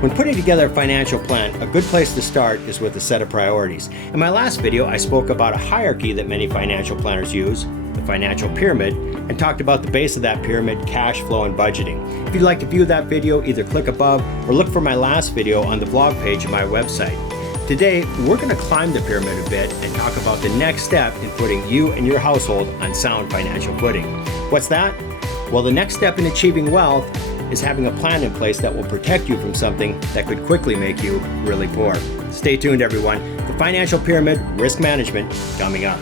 When putting together a financial plan, a good place to start is with a set of priorities. In my last video, I spoke about a hierarchy that many financial planners use, the financial pyramid, and talked about the base of that pyramid, cash flow and budgeting. If you'd like to view that video, either click above or look for my last video on the blog page of my website. Today, we're going to climb the pyramid a bit and talk about the next step in putting you and your household on sound financial footing. What's that? Well, the next step in achieving wealth is having a plan in place that will protect you from something that could quickly make you really poor. Stay tuned, everyone. The Financial Pyramid, Risk Management, coming up.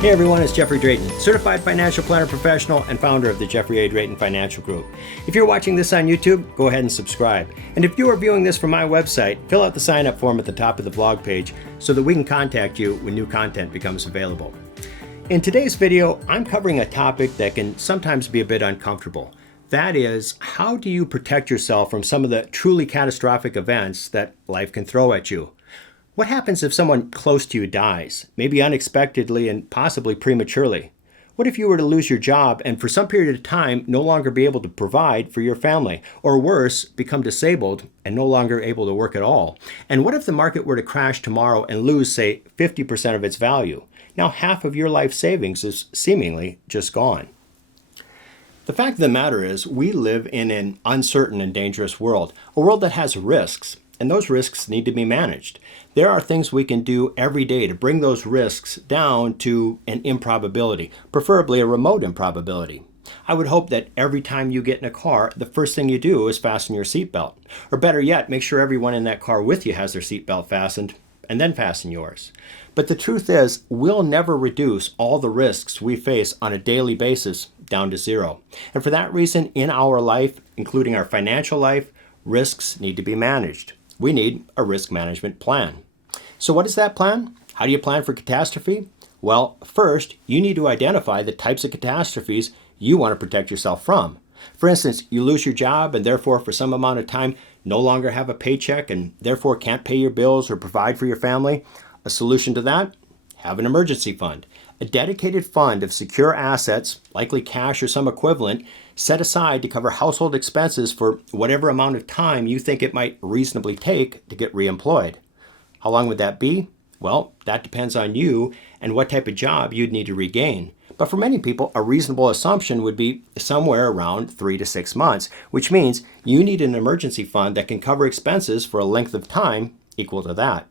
Hey everyone, it's Jeffrey Drayton, Certified Financial Planner Professional and founder of the Jeffrey A. Drayton Financial Group. If you're watching this on YouTube, go ahead and subscribe. And if you are viewing this from my website, fill out the sign-up form at the top of the blog page so that we can contact you when new content becomes available. In today's video, I'm covering a topic that can sometimes be a bit uncomfortable. That is, how do you protect yourself from some of the truly catastrophic events that life can throw at you? What happens if someone close to you dies, maybe unexpectedly and possibly prematurely? What if you were to lose your job and for some period of time no longer be able to provide for your family? Or worse, become disabled and no longer able to work at all? And what if the market were to crash tomorrow and lose, say, 50% of its value? Now half of your life savings is seemingly just gone. The fact of the matter is, we live in an uncertain and dangerous world, a world that has risks. And those risks need to be managed. There are things we can do every day to bring those risks down to an improbability, preferably a remote improbability. I would hope that every time you get in a car, the first thing you do is fasten your seatbelt. Or better yet, make sure everyone in that car with you has their seatbelt fastened, and then fasten yours. But the truth is, we'll never reduce all the risks we face on a daily basis down to zero. And for that reason, in our life, including our financial life, risks need to be managed. We need a risk management plan. So what is that plan? How do you plan for catastrophe? Well, first, you need to identify the types of catastrophes you want to protect yourself from. For instance, you lose your job and therefore for some amount of time no longer have a paycheck and therefore can't pay your bills or provide for your family. A solution to that? Have an emergency fund. A dedicated fund of secure assets, likely cash or some equivalent, set aside to cover household expenses for whatever amount of time you think it might reasonably take to get reemployed. How long would that be? Well, that depends on you and what type of job you'd need to regain. But for many people, a reasonable assumption would be somewhere around 3 to 6 months, which means you need an emergency fund that can cover expenses for a length of time equal to that.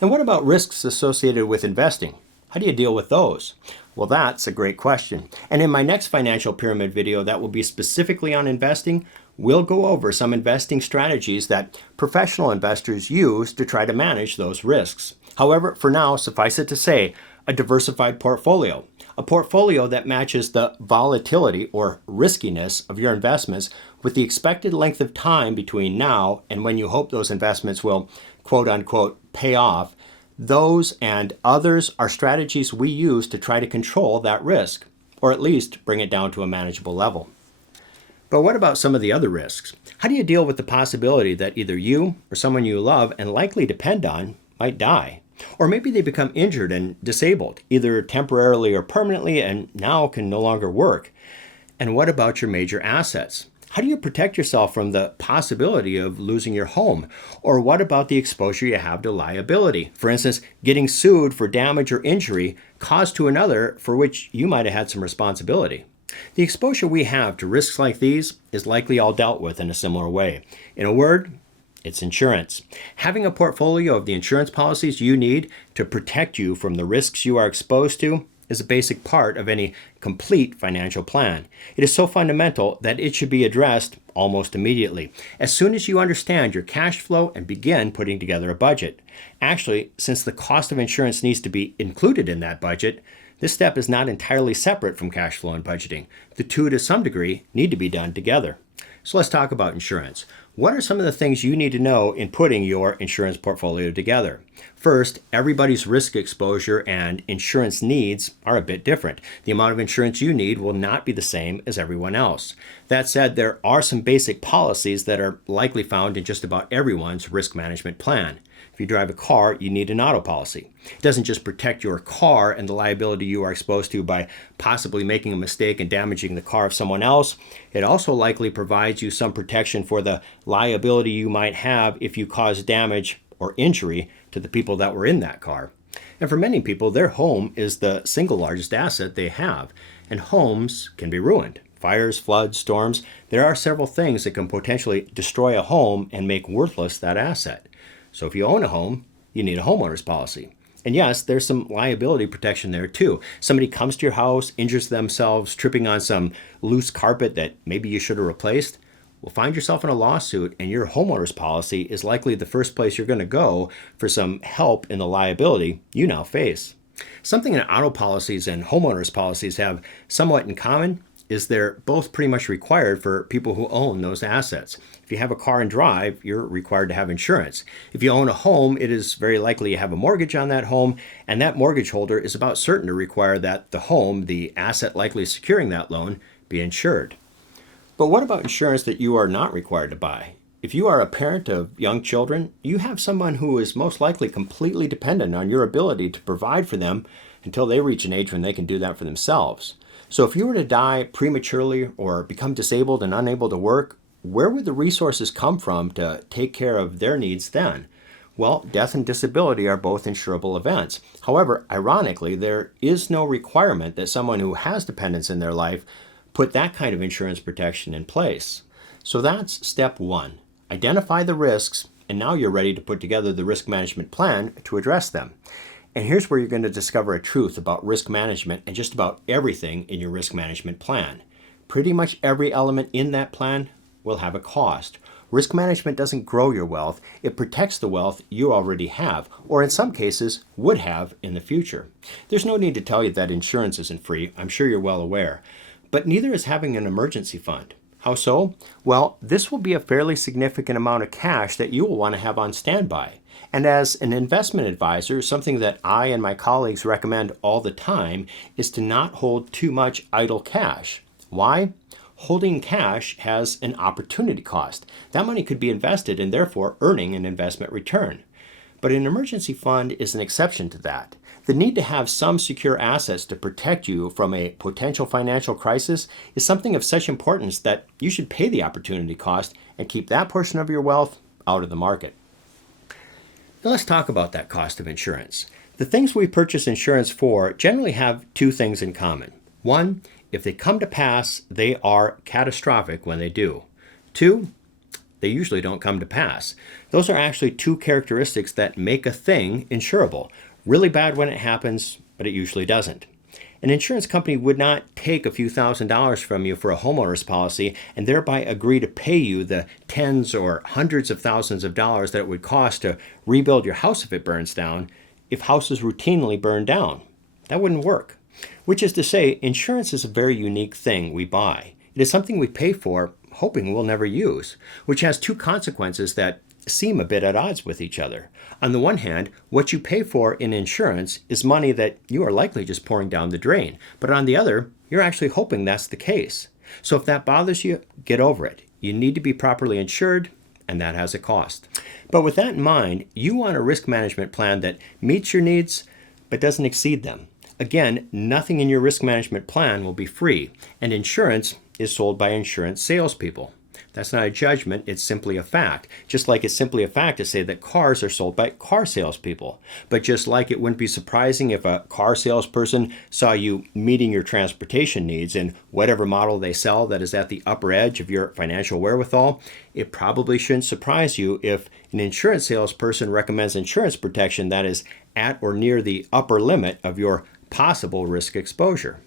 And what about risks associated with investing? How do you deal with those? Well, that's a great question. And in my next financial pyramid video that will be specifically on investing, we'll go over some investing strategies that professional investors use to try to manage those risks. However, for now, suffice it to say, a diversified portfolio. A portfolio that matches the volatility or riskiness of your investments with the expected length of time between now and when you hope those investments will, quote unquote, pay off. Those and others are strategies we use to try to control that risk, or at least bring it down to a manageable level. But what about some of the other risks? How do you deal with the possibility that either you or someone you love and likely depend on might die? Or maybe they become injured and disabled, either temporarily or permanently, and now can no longer work. And what about your major assets? How do you protect yourself from the possibility of losing your home? Or what about the exposure you have to liability? For instance, getting sued for damage or injury caused to another for which you might have had some responsibility. The exposure we have to risks like these is likely all dealt with in a similar way. In a word, it's insurance. Having a portfolio of the insurance policies you need to protect you from the risks you are exposed to is a basic part of any complete financial plan. It is so fundamental that it should be addressed almost immediately, as soon as you understand your cash flow and begin putting together a budget. Actually, since the cost of insurance needs to be included in that budget, this step is not entirely separate from cash flow and budgeting. The two, to some degree, need to be done together. So let's talk about insurance. What are some of the things you need to know in putting your insurance portfolio together? First, everybody's risk exposure and insurance needs are a bit different. The amount of insurance you need will not be the same as everyone else. That said, there are some basic policies that are likely found in just about everyone's risk management plan. If you drive a car, you need an auto policy. It doesn't just protect your car and the liability you are exposed to by possibly making a mistake and damaging the car of someone else. It also likely provides you some protection for the liability you might have if you cause damage or injury to the people that were in that car. And for many people, their home is the single largest asset they have, and homes can be ruined. Fires, floods, storms, there are several things that can potentially destroy a home and make worthless that asset. So if you own a home, you need a homeowner's policy. And yes, there's some liability protection there too. Somebody comes to your house, injures themselves, tripping on some loose carpet that maybe you should have replaced. Well, find yourself in a lawsuit, and your homeowner's policy is likely the first place you're going to go for some help in the liability you now face. Something that auto policies and homeowners policies have somewhat in common is they're both pretty much required for people who own those assets. If you have a car and drive, you're required to have insurance. If you own a home, it is very likely you have a mortgage on that home, and that mortgage holder is about certain to require that the home, the asset likely securing that loan, be insured. But what about insurance that you are not required to buy? If you are a parent of young children, you have someone who is most likely completely dependent on your ability to provide for them until they reach an age when they can do that for themselves. So if you were to die prematurely or become disabled and unable to work, where would the resources come from to take care of their needs then? Well, death and disability are both insurable events. However, ironically, there is no requirement that someone who has dependents in their life put that kind of insurance protection in place. So that's step one. Identify the risks, and now you're ready to put together the risk management plan to address them. And here's where you're going to discover a truth about risk management and just about everything in your risk management plan. Pretty much every element in that plan will have a cost. Risk management doesn't grow your wealth, it protects the wealth you already have, or in some cases would have in the future. There's no need to tell you that insurance isn't free, I'm sure you're well aware. But neither is having an emergency fund. How so? Well, this will be a fairly significant amount of cash that you will want to have on standby. And as an investment advisor, something that I and my colleagues recommend all the time is to not hold too much idle cash. Why? Holding cash has an opportunity cost. That money could be invested and therefore earning an investment return. But an emergency fund is an exception to that. The need to have some secure assets to protect you from a potential financial crisis is something of such importance that you should pay the opportunity cost and keep that portion of your wealth out of the market. Now let's talk about that cost of insurance. The things we purchase insurance for generally have two things in common. One, if they come to pass, they are catastrophic when they do. Two, they usually don't come to pass. Those are actually two characteristics that make a thing insurable. Really bad when it happens, but it usually doesn't. An insurance company would not take a few $1,000s from you for a homeowner's policy and thereby agree to pay you the tens or hundreds of thousands of dollars that it would cost to rebuild your house if it burns down, if houses routinely burn down. That wouldn't work. Which is to say, insurance is a very unique thing we buy. It is something we pay for, hoping we'll never use, which has two consequences that seem a bit at odds with each other. On the one hand, what you pay for in insurance is money that you are likely just pouring down the drain. But on the other, you're actually hoping that's the case. So if that bothers you, get over it. You need to be properly insured, and that has a cost. But with that in mind, you want a risk management plan that meets your needs but doesn't exceed them. Again, nothing in your risk management plan will be free, and insurance is sold by insurance salespeople. That's not a judgment, it's simply a fact. Just like it's simply a fact to say that cars are sold by car salespeople. But just like it wouldn't be surprising if a car salesperson saw you meeting your transportation needs in whatever model they sell that is at the upper edge of your financial wherewithal, it probably shouldn't surprise you if an insurance salesperson recommends insurance protection that is at or near the upper limit of your possible risk exposure.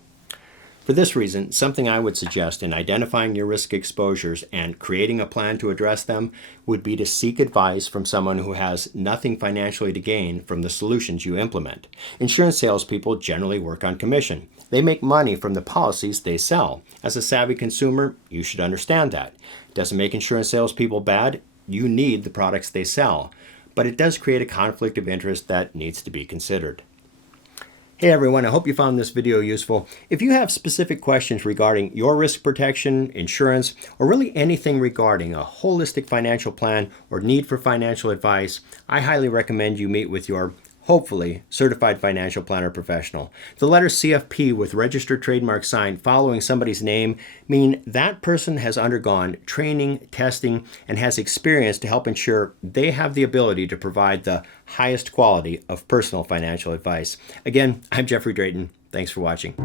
For this reason, something I would suggest in identifying your risk exposures and creating a plan to address them would be to seek advice from someone who has nothing financially to gain from the solutions you implement. Insurance salespeople generally work on commission. They make money from the policies they sell. As a savvy consumer, you should understand that. It doesn't make insurance salespeople bad. You need the products they sell. But it does create a conflict of interest that needs to be considered. Hey everyone, I hope you found this video useful. If you have specific questions regarding your risk protection, insurance, or really anything regarding a holistic financial plan or need for financial advice, I highly recommend you meet with your, hopefully, certified financial planner professional. The letter CFP with registered trademark sign following somebody's name mean that person has undergone training, testing, and has experience to help ensure they have the ability to provide the highest quality of personal financial advice. Again, I'm Jeffrey Drayton. Thanks for watching.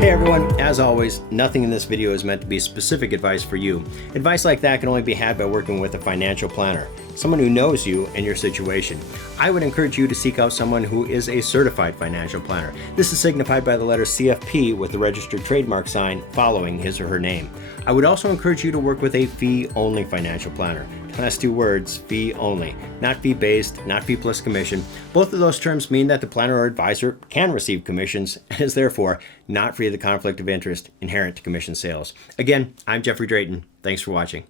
Hey everyone, as always, nothing in this video is meant to be specific advice for you. Advice like that can only be had by working with a financial planner, someone who knows you and your situation. I would encourage you to seek out someone who is a certified financial planner. This is signified by the letter CFP with the registered trademark sign following his or her name. I would also encourage you to work with a fee-only financial planner. Last two words, fee only, not fee-based, not fee plus commission. Both of those terms mean that the planner or advisor can receive commissions and is therefore not free of the conflict of interest inherent to commission sales. Again, I'm Jeffrey Drayton. Thanks for watching.